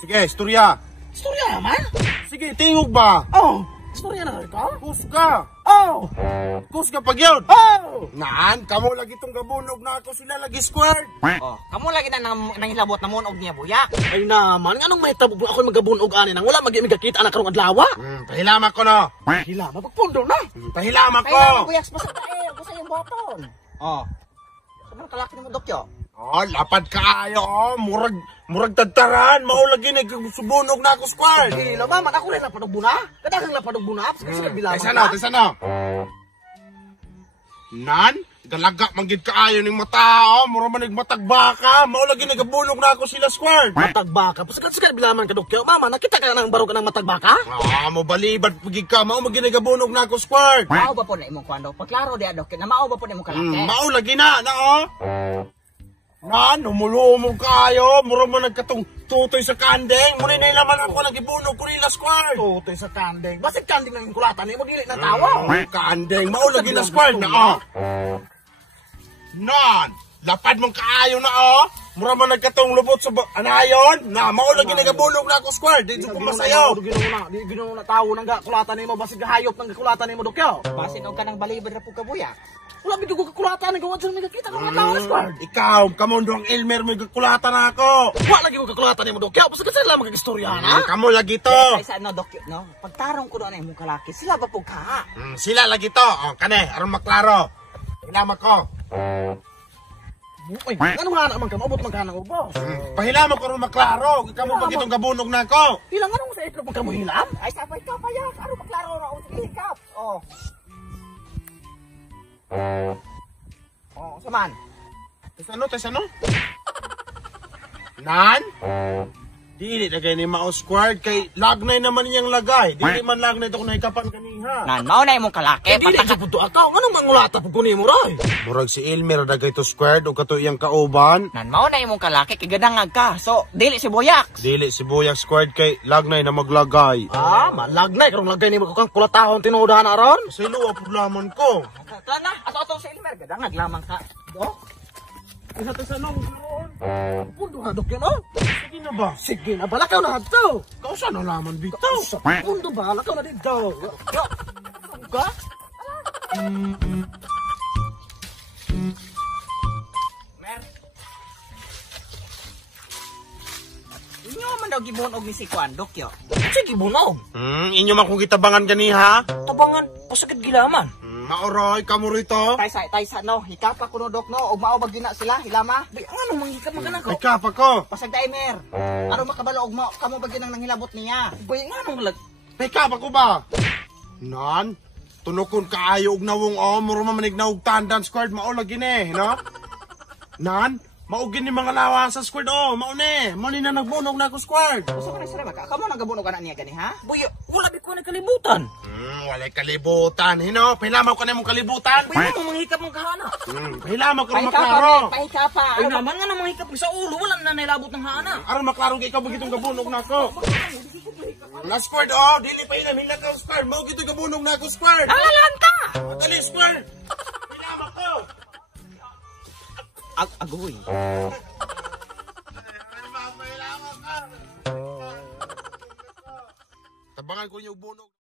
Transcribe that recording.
Sige, istorya. Istorya naman? Sige, tingog ba? Oh, istorya na rin ka? Kusga. Oh! Kusga pag yun. Oh! Naan, kamo lagi itong gabunog na ako sila lagi squared. Oh, kamo lagi na nangilabot na munog niya buyak. Ay naman, anong may tabog ako magabunog ani nang wala magkita na karong adlaw? Pahilamak ko no. Hilama, pagpundo na. Pahilamak ko. Kaya buyak sa tayo, gusto yung boton. Oh. Sa kalaki ni mo dokyo. Oh, lapad kaayo, oh. Murag tadtaran. Maulagi na subunog na ako squared. Hila man ako rin napadog buna. Kadagang napadog buna, kasi bilaman ka. Taysano. Nan, galaga manggid kaayo ning mata, oh. Mura man nagmatagba ka. Maulagi na gabunog na ako sila squared. Matagbaka, pasikat bilaman ka dokyo. Mama, nakita ka ng baro ka ng matagbaka? Ah, mo balibad pagig ka. Mao maginagabunog na ako squared. Mao ba po na imong kwando? Paklaro di dokyo na mao ba po na imong kalaki? Maulagi na, oh. Nan, humulumog kayo. Mura man nagkatong tutoy sa kandeng. Muna na naman ako nagibunog ko nila squared. Tutoy sa kandeng. Basit kandeng ng kulatan ni mo dili na tawa. Kandeng, maulagi na squared na, oh. Nan, lapad mong kaayo na, oh. Mura man nagkatong lubot sa anayon. Na, maulagi na gabunog na ako squared. Dito ko masayaw. Di ginaw na tawo ng kulatan ni mo. Basit gahayop ng kulatan ni mo dokyo. Basin og kanang balibad ra po ka buyak. Wala bigyan ko kakulatan ng gawan sa mga kita ka mga tao na squad. Ikaw, kamundo ang Elmer, may kakulatan ako. Wala lagi ko kakulatan ni mo dokyo. Basta kasi lang mag-istorya na. Kamo lagi to. Kaysa ano dokyo, no? Pagtarong ko doon ay imong kalaki, sila ba po ka? Sila lagi to. Oh, kane, aron maklaro. Hinama ko. Uy, anong hana man ka? Maabot man ka ng ubos. Pahilama ko aron maklaro. Ikaw mo pag itong gabunog na ako. Hilang anong sa itlog pagka mo hilam? Ay sabay ka pa yan, ano maklaro na o sige kap. Oh. Oh, saman. Tesano? Nan? Dili na kayo ni Mao Squared kay lagnay naman niyang lagay. Dili man lagnay ito kung naikapan kaniha. Nan, mao na imong kalaki, Dili sa puto ako. Anong mangulata po kunin mo ray? Murag si Elmer dagay to Squared o kato iyang kauban. Nan, mao na imong kalaki, kigadangag ka. So, dili si Boyak. Dili si Buyak Squared kay lagnay na maglagay. Ah, malagnay. Karong lagay ni mo kang kulatahon tinudahan aron. Sa ilo paglaman ko. Tana, ato sa Elmer, gadangag lamang ka. Do? Isa to sa nong pundo ha dokyo no? Sige na ba? Sige na, balakaw na hadto. Kausa na naman bitaw. Sa pundo ba? Balakaw na dito. Yo. Ka? Mer. Inyo man daw gibunog ni si Kwan, dokyo. Sige bunog. Inyo man kung kitabangan ganiha. Tabangan, pasagad gilaman. Maoroy, kamo rito. Taysa no, hikapa kuno dok no, ug mao ba gina sila hilama. Di, ano manghikap man kanako? Ay kapa ko. Pasag Mer. Aron makabalo og mao kamo ba ginang nanghilabot niya. Bay nga nung lag. Ay kapa ko ba? Nan, tunokon kaayo og nawong muro mamanig na og tandan squared mao lagi ni, no? Nan, maugin ni mga lawa sa squared mao ni. Mao ni na nagbunog na ako squared. Gusto ko na sila ba? Kamo nagabunog ana niya gani ha? Boy, wala bi ko na kalibutan. Walay kalibutan, hino? Pahilamaw ka na mong kalibutan. Boy, ano manghikap man kahana? Pahilamaw ka na Pahikapa, maklaro. Mer, pahikapa. Ay naman nga nang manghikap sa ulo, wala na nailabot ng hana. Aron maklaro kay ikaw bagitong gabunog na ako. Na squared, dili pa hinam hilang ka squared. Mao gito gabunog na ako squared. Alalan ka. Dali squared. Pahilamaw ko. Agoy. Tabangan ko yung bunog.